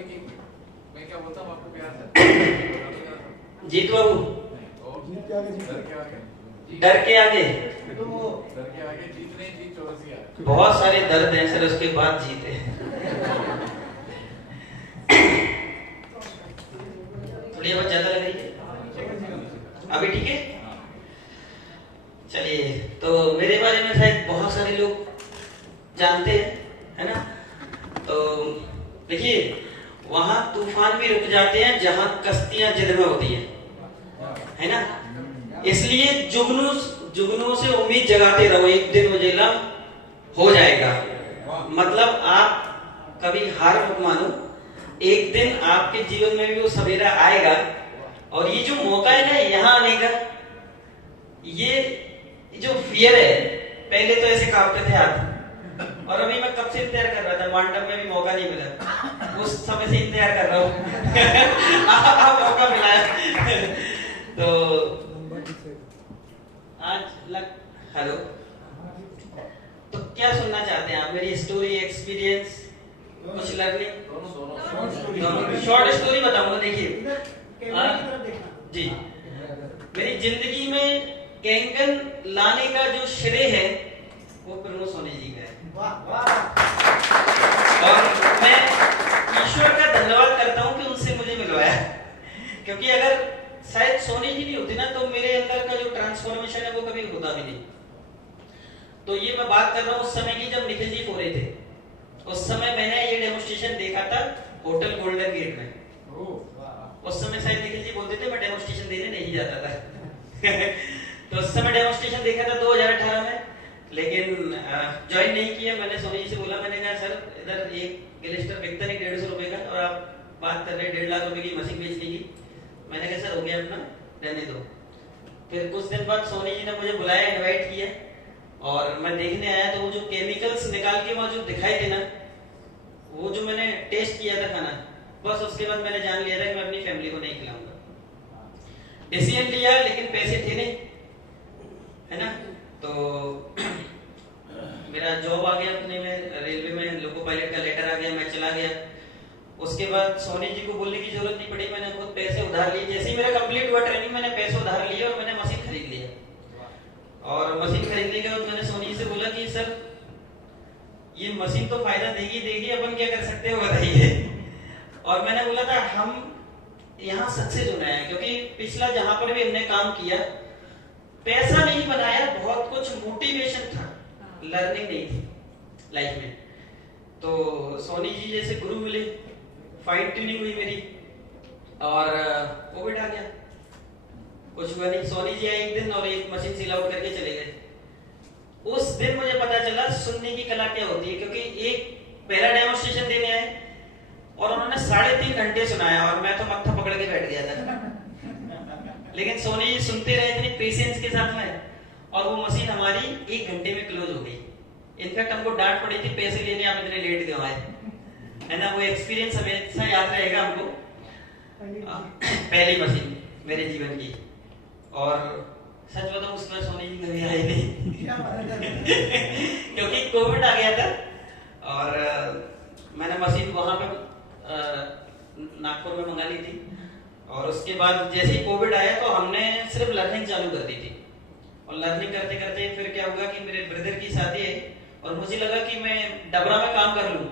मैं क्या बोलता हूँ आपको प्यार से जीत बाबू, डर के आगे जीत नहीं, जीत चौरसिया। बहुत सारे दर्द हैं सर, उसके बाद जीते। थोड़ी आवाज ज्यादा लग रही है, अभी ठीक है? चलिए, तो मेरे बारे में शायद बहुत सारे लोग जानते हैं, है ना? तो देखिए, वहां तूफान भी रुक जाते हैं जहां कश्तियां जिद में होती हैं, है ना? इसलिए जुगनू से उम्मीद जगाते रहो, एक दिन उजेला हो जाएगा। मतलब आप कभी हार मत मानो, एक दिन आपके जीवन में भी वो सवेरा आएगा। और ये जो मौका है ना यहाँ आने का, ये जो फियर है, पहले तो ऐसे कांपते थे हाथ, और अभी मैं कब से इंतजार कर रहा था, मांडव में भी मौका नहीं मिला, उस समय से इंतजार कर रहा हूँ। आप मौका मिला है। तो आज हेलो, तो क्या सुनना चाहते हैं आप? मेरी स्टोरी, एक्सपीरियंस, कुछ लर्निंग? शॉर्ट स्टोरी बताऊंगा। देखिए जी, मेरी जिंदगी में कैंगन लाने का जो श्रेय है वो प्रमोद सोनी जी का है, और मैं ईश्वर का धन्यवाद करता हूं कि उनसे मुझे मिलवाया, क्योंकि अगर शायद सोनी जी नहीं होती ना, तो मेरे अंदर का जो ट्रांसफॉर्मेशन है वो कभी होता भी नहीं। तो ये मैं बात कर रहा हूँ उस समय की, जब निखिल जी फोरे थे। उस समय मैंने ये डेमोस्ट्रेशन देखा था होटल गोल्डन गेट में। उस समय शायद निखिल जी बोलते थे मैं डेमोस्ट्रेशन देने नहीं जाता था। तो उस समय डेमोस्ट्रेशन देखा था 2018 में, लेकिन ज्वाइन नहीं किया। मैंने सोनी जी से बोला, मैंने कहा सर इधर एक ग्लिस्टर बिकता नहीं 150 रुपए का, और आप बात कर रहे हैं 1.5 लाख रुपए की मशीन बेचने की। मैंने कहा सर हो गया अपना, रहने दो। फिर कुछ दिन बाद सोनी जी ने मुझे बुलाया, इनवाइट किया, और मैं देखने आया। तो वो जो केमिकल्स निकाल के वहां जो दिखाई थे ना, वो जो मैंने टेस्ट किया था खाना, बस उसके बाद मैंने जान लिया था कि मैं अपनी फैमिली को नहीं खिलाऊंगा। डिसीजन लिया, लेकिन पैसे थे नहीं, है ना? तो मेरा जॉब आ गया अपने में, रेलवे में लोको पायलट का लेटर आ गया, मैं चला गया। उसके बाद सोनी जी को बोलने की जरूरत नहीं पड़ी, मैंने खुद पैसे उधार लिए। जैसे ही मेरा कंप्लीट हुआ ट्रेनिंग, मैंने पैसे उधार लिए और मैंने मशीन खरीद लिया। और मशीन खरीदने के बाद मैंने सोनी जी से बोला कि सर ये मशीन तो फायदा देगी, अपन क्या कर सकते हो बताइए। और मैंने बोला था हम यहाँ सक्सेस होना है, क्योंकि पिछला जहां पर भी हमने काम किया, पैसा नहीं बनाया, बहुत कुछ मोटिवेशन था, लर्निंग नहीं थी लाइफ में। तो सोनी जी जैसे गुरु मिले, फाइन ट्यूनिंग हुई मेरी, और कोविड आ गया, कुछ हुआ नहीं। सोनी जी आए एक दिन और एक मशीन सील आउट करके चले गए। उस दिन मुझे पता चला सुनने की कला क्या होती है, क्योंकि एक पहला डेमोस्ट्रेशन देने आए और उन्होंने 3.5 घंटे सुनाया, और मैं तो मत्था पकड़ के बैठ गया था। लेकिन सोनी जी सुनते रहे इतनी पेशेंस के साथ में, और वो मशीन हमारी 1 घंटे में क्लोज हो गई। इनफैक्ट हमको डांट पड़ी थी पैसे लेने आप इतने लेट क्यों आए, है ना? वो एक्सपीरियंस हमेशा याद रहेगा हमको। पहली मशीन मेरे जीवन की, और सच बताऊं उसमें सोनी जी कभी आए नहीं। क्योंकि कोविड आ गया था, और मैंने मशीन वहां पे नागपुर में मंगा ली थी। और उसके बाद जैसे ही कोविड आया तो हमने सिर्फ लर्निंग चालू कर दी थी। और लर्निंग करते करते फिर क्या हुआ कि मेरे ब्रदर की शादी है, और मुझे लगा कि मैं डबरा में काम कर लूं।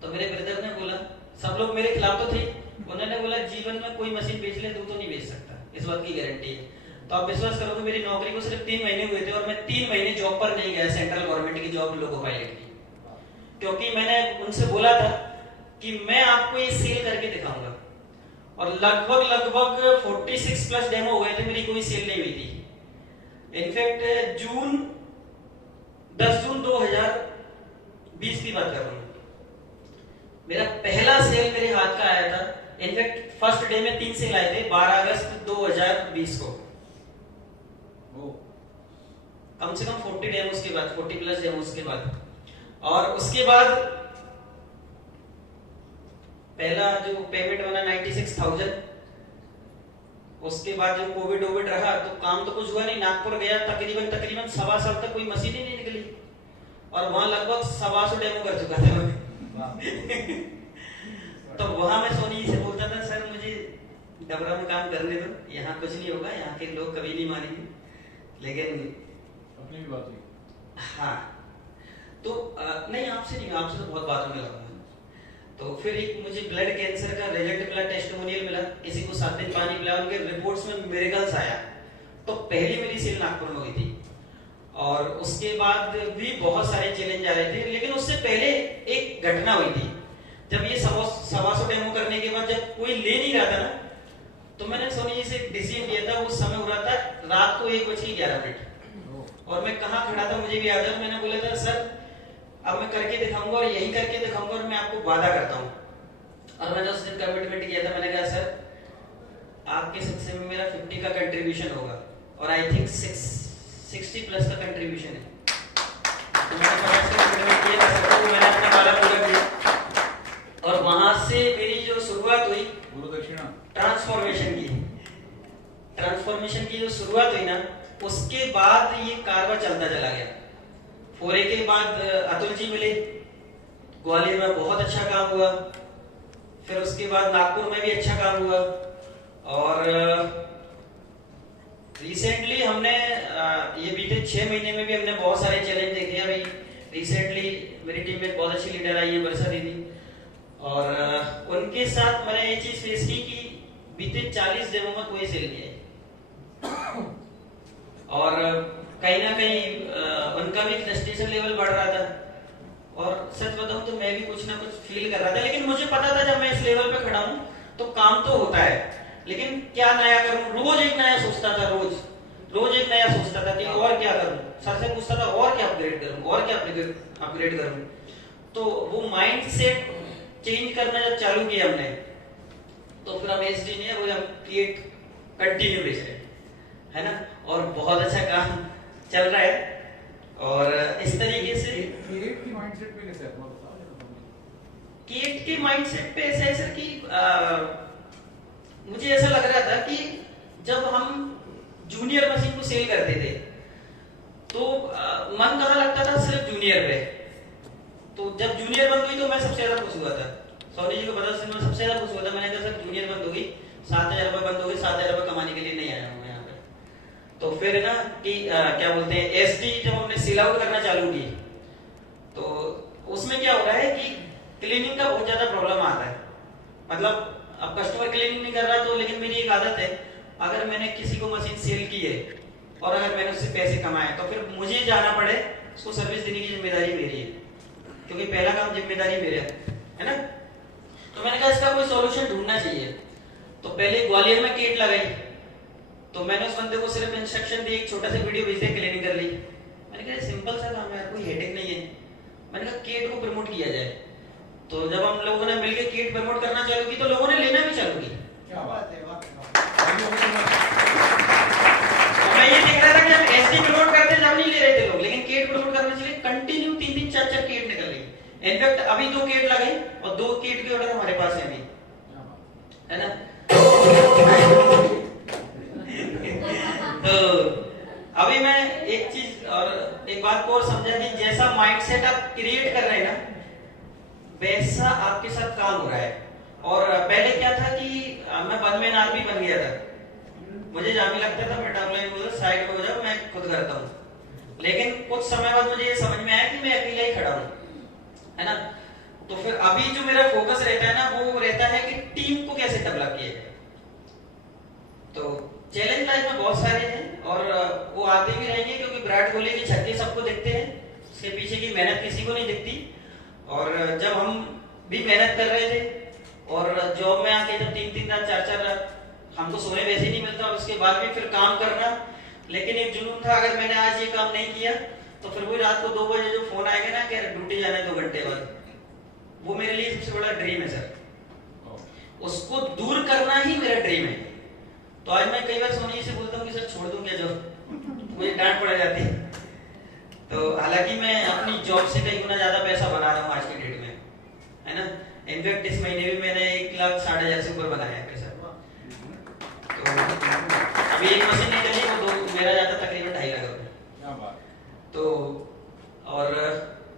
तो मेरे ब्रदर ने बोला, सब लोग मेरे खिलाफ तो थे, उन्होंने बोला जीवन में कोई मशीन बेच ले, तू तो नहीं बेच सकता, इस बात की गारंटी है। तो आप विश्वास करोगे मेरी नौकरी को सिर्फ 3 महीने हुए थे, और मैं 3 महीने जॉब पर नहीं गया, सेंट्रल गवर्नमेंट की जॉब लोको पायलट की। क्योंकि मैंने उनसे बोला था कि मैं आपको ये सेल करके दिखाऊंगा। और लगभग 46 प्लस डेमो हो गए थे, मेरी कोई सेल नहीं हुई थी। इनफैक्ट 10 जून 2020 की बात कर रहा हूँ, मेरा पहला सेल मेरे हाथ का आया था। इनफैक्ट फर्स्ट डे में 3 सेल आए थे, 12 अगस्त 2020 को। कम से कम 40 डेमोस के बाद, 40 प्लस डेमोस के बाद। और उसके बाद पहला जो पेमेंट बना 96,000। उसके बाद जो कोविड रहा तो काम तो कुछ हुआ नहीं। नागपुर गया, तकरीबन 1.25 साल तक कोई मशीन ही नहीं निकली, और वहां लगभग 125 डेमो कर चुका था मैं। तो वहां मैं सोनी जी से बोलता था, सर मुझे डबरा में काम करने दो, यहाँ कुछ नहीं होगा, यहाँ के लोग कभी नहीं मानेंगे। लेकिन अपनी भी बात हुई। हाँ, तो नहीं आपसे नहीं, आपसे तो बहुत बातों में लगा। तो फिर एक मुझे ब्लड कैंसर का रिजल्ट मिला, टेस्टिमोनियल मिला, किसी को 7 दिन पानी पिला, उनके रिपोर्ट्स में मिरेकल्स आया। तो पहली मेरी सेल नागपुर में हुई थी, और उसके बाद भी बहुत सारे चैलेंज आ रहे थे। लेकिन उससे पहले एक घटना हुई थी, जब ये 125 डेमो करने के बाद जब कोई ले नहीं रहा था ना, तो मैंने सोनी जी से एक डिसीजन लिया था। उस समय हो रहा था रात को 1:11, और मैं कहाँ खड़ा था मुझे भी याद है। मैंने बोला था, सर अब मैं करके दिखाऊंगा, और यही करके दिखाऊंगा, और मैं आपको वादा करता हूँ। और मैंने उस दिन कमिटमेंट किया था, मैंने कहा सर आपके सक्सेस में मेरा 50 का कंट्रीब्यूशन होगा, और आई थिंक 60 प्लस का कंट्रीब्यूशन है। तो मैंने 5 का कमिटमेंट किया था सबको, मैंने अपना वादा पूरा किया। और वहां से मेरी जो शुरुआत हुई गुरु दक्षिणा ट्रांसफॉर्मेशन की जो शुरुआत हुई ना, उसके बाद ये कारवा चलता चला गया। फोरे के बाद अतुल जी मिले, ग्वालियर में बहुत अच्छा काम हुआ। फिर उसके बाद नागपुर में भी अच्छा काम हुआ, और रिसेंटली हमने ये बीते 6 महीने में भी हमने बहुत सारे चैलेंज देखे। अभी रिसेंटली मेरी टीम में बहुत अच्छी लीडर आई है, वर्षा दीदी, और उनके साथ मैंने ये चीज फेस की कि बीते 40 डेमो में कोई सेल नहीं है, और कहीं ना कहीं उनका भी फ्रस्ट्रेशन लेवल बढ़ रहा था। और सच बताऊं तो मैं भी कुछ ना कुछ फील कर रहा था, लेकिन मुझे पता था जब मैं इस लेवल पे खड़ा हूं तो काम तो होता है, लेकिन क्या नया करूं। रोज एक नया सोचता था, रोज एक नया सोचता था कि और क्या करूं। सर से पूछता था और क्या अपग्रेड करूं, और क्या अपग्रेड करूं। तो वो माइंड सेट चेंज करना जब चालू किया हमने, तो फिर हम एसडी नहीं है, वो हम क्रिएट कंटिन्यू बेच रहे है ना, और बहुत अच्छा काम चल रहा है। और इस तरीके से क्रिएट की माइंडसेट पे कैसे आप बताओ। क्रिएट के माइंडसेट पे ऐसा है सर कि मुझे ऐसा लग रहा था कि जब हम जूनियर मशीन को सेल करते थे तो मन कहाँ लगता था, सिर्फ जूनियर पे। तो जब जूनियर बंद हुई तो मैं सबसे ज्यादा खुश हुआ था। सोनी जी को पता था, मैं सबसे ज्यादा खुश हुआ था। मैंने कहा सर जूनियर बंद होगी, 7,000 रुपए बंद हो गए, 7,000 रुपए कमाने के लिए नहीं आया हूँ मैं यहाँ पे। तो फिर ना कि क्या बोलते हैं, एसडी जब हमने सेल आउट करना चालू की, तो उसमें क्या हो रहा है कि क्लीनिंग का बहुत ज्यादा प्रॉब्लम आता है। मतलब अब कस्टमर क्लीनिंग नहीं कर रहा, तो लेकिन मेरी एक आदत है, अगर मैंने किसी को मशीन सेल की है और अगर मैंने उससे पैसे कमाए, तो फिर मुझे जाना पड़े उसको सर्विस देने की जिम्मेदारी मेरी है, क्योंकि पहला काम जिम्मेदारी मेरा है ना। तो मैंने कहा इसका कोई सॉल्यूशन ढूंढना चाहिए। तो पहले ग्वालियर में केट लगाई, तो मैंने उस बंदे को सिर्फ इंस्ट्रक्शन दी, एक छोटा सा वीडियो भेज दे, क्लीनिंग कर ली। मैंने कहा सिंपल सा काम है यार, कोई हेडेक नहीं है। मैंने कहा केट को प्रमोट किया जाए। तो जब हम लोगों ने मिलकर केट प्रमोट करना चालू की, तो लोगों ने लेना भी चालू की। क्या बात है, मैं ये देख रहा था कि हम एसडी प्रमोट करते जब नहीं ले रहे थे लोग, लेकिन केट प्रमोट करने के लिए कंटिन्यू 3-3, 4-4 केट निकल रही। इनफैक्ट अभी 2 केट लगाई और 2 केट के ऑर्डर हमारे पास है अभी, है ना। तो अभी मैं एक चीज और एक बात को और समझा कि जैसा माइंडसेट आप क्रिएट कर रहे हैं ना, वैसा आपके साथ काम हो रहा है। और पहले क्या था कि मैं वन मैन आर्मी बन गया था। मुझे जहां भी लगता था मेटाबॉलाइज बोला साइड पे हो जाओ, मैं खुद करता हूँ। लेकिन कुछ समय बाद मुझे ये समझ में आया कि मैं अकेला ही खड़ा हूँ, है ना। तो फिर अभी जो मेरा फोकस रहता है ना, वो रहता है कि टीम को कैसे डेवलप किया जाए। तो चैलेंज लाइफ में बहुत सारे हैं और वो आते भी रहेंगे, क्योंकि विराट कोहली की छक्के सबको दिखते हैं, उसके पीछे की मेहनत किसी को नहीं दिखती। और जब हम भी मेहनत कर रहे थे और जॉब में आके जब 3-3 रात 4-4 रात हमको सोने वैसे ही नहीं मिलता, और उसके बाद भी फिर काम करना। लेकिन एक जुनून था, अगर मैंने आज ये काम नहीं किया तो फिर वही रात को 2 बजे जो फोन आएगा ना कि ड्यूटी जाना है 2 घंटे बाद, वो मेरे लिए सबसे बड़ा ड्रीम है सर। उसको दूर करना ही मेरा ड्रीम है। तो आज मैं कई बार सोनी से बोलता हूँ कि सर छोड़ दूं क्या जॉब, मुझे डांट पड़ जाती है। तो हालांकि मैं अपनी जॉब से कई गुना ज्यादा पैसा बना रहा हूँ आज की डेट में, है ना। इनफैक्ट इस महीने भी मैंने 1,60,000 से ऊपर बनाया है पैसा। तो अभी एक मशीन नहीं चली, वो मेरा जाता तकरीबन 2.5 लाख रुपए। तो और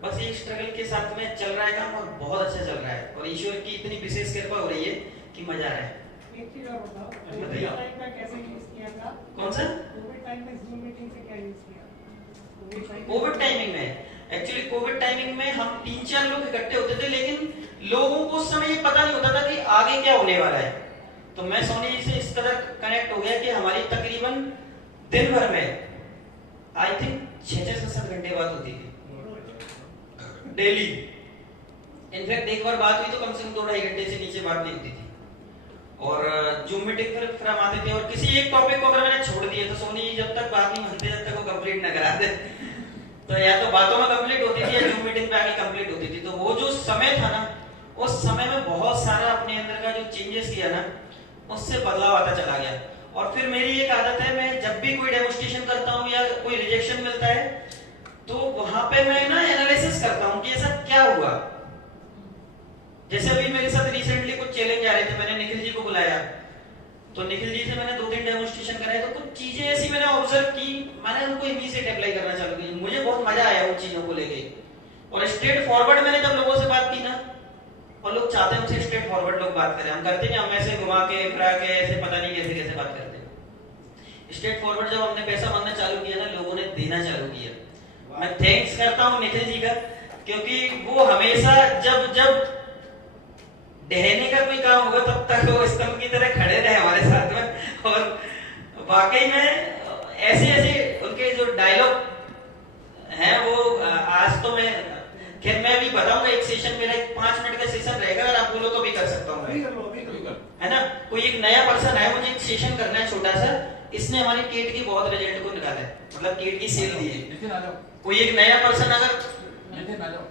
बस ये स्ट्रगल के साथ में चल रहा है काम, और बहुत अच्छा चल रहा है और ईश्वर की इतनी विशेष कृपा हो रही है कि मजा आ रहा है। एक चीज और बताओ, बताइए। कोविड टाइम में कैसे यूज किया था? कौन सा? कोविड टाइम में जूम मीटिंग से क्या यूज किया? कोविड टाइमिंग में एक्चुअली कोविड टाइमिंग में हम 3-4 लोग इकट्ठे होते थे, लेकिन लोगों को उस समय ये पता नहीं होता था कि आगे क्या होने वाला है। तो मैं सोनी जी से इस तरह कनेक्ट हो गया कि हमारी तकरीबन दिन भर में आई थिंक 6-7 घंटे बात होती थी डेली। इनफैक्ट एक बार बात हुई तो कम से कम 2-2.5 घंटे से नीचे बात नहीं होती थी। और जूम मीटिंग फिर हम आते थे और किसी एक टॉपिक को अगर मैंने छोड़ दिया तो सोनी जी जब तक बात नहीं बनती जब तक वो कंप्लीट न करा दे तो या तो बातों में कंप्लीट होती थी या जूम मीटिंग पे आके कंप्लीट होती थी। तो वो जो समय था ना, उस समय में बहुत सारा अपने अंदर का जो चेंजेस किया ना, उससे बदलाव आता चला गया। और फिर मेरी एक आदत है, मैं जब भी कोई डेमोन्स्ट्रेशन करता हूँ या कोई रिजेक्शन मिलता है तो वहां पे मैं ना एनालिसिस करता हूँ कि ऐसा क्या हुआ। जैसे अभी मेरे साथ रिसेंटली कुछ चैलेंज आ रहे थे, मैंने निखिल जी को बुलाया तो निखिल जी से मैंने 2-3 डेमोन्स्ट्रेशन कराए तो कुछ चीजें ऐसी मैंने ऑब्जर्व की, मैंने उनको इमीडिएट अप्लाई करना चालू की। मुझे बहुत मजा आया उन चीजों को लेके। और स्ट्रेट फॉरवर्ड मैंने जब लोगों से बात की ना, और लोग चाहते हैं उनसे स्ट्रेट फॉरवर्ड लोग बात करें, हम करते नहीं, हम ऐसे घुमा के फिरा के ऐसे पता नहीं कैसे कैसे बात करते हैं। स्ट्रेट फॉरवर्ड जब हमने पैसा मांगना चालू किया ना, लोगों ने देना चालू किया। मैं थैंक्स करता हूँ निखिल जी का, क्योंकि वो हमेशा जब डहने का कोई काम होगा तब तक वो स्तंभ की तरह खड़े रहे हमारे साथ में। और वाकई में ऐसे ऐसे उनके जो डायलॉग हैं वो आज तो मैं खैर मैं भी बताऊंगा। एक सेशन मेरा एक 5 मिनट का सेशन रहेगा, अगर आप बोलो तो भी कर सकता हूँ है ना। कोई एक नया पर्सन है, मुझे एक सेशन करना है छोटा सा, इसने हमारी टेट की बहुत रिजल्ट को निकाला है, मतलब टेट की सेल दी है। कोई एक नया पर्सन अगर नितिन आ जाओ।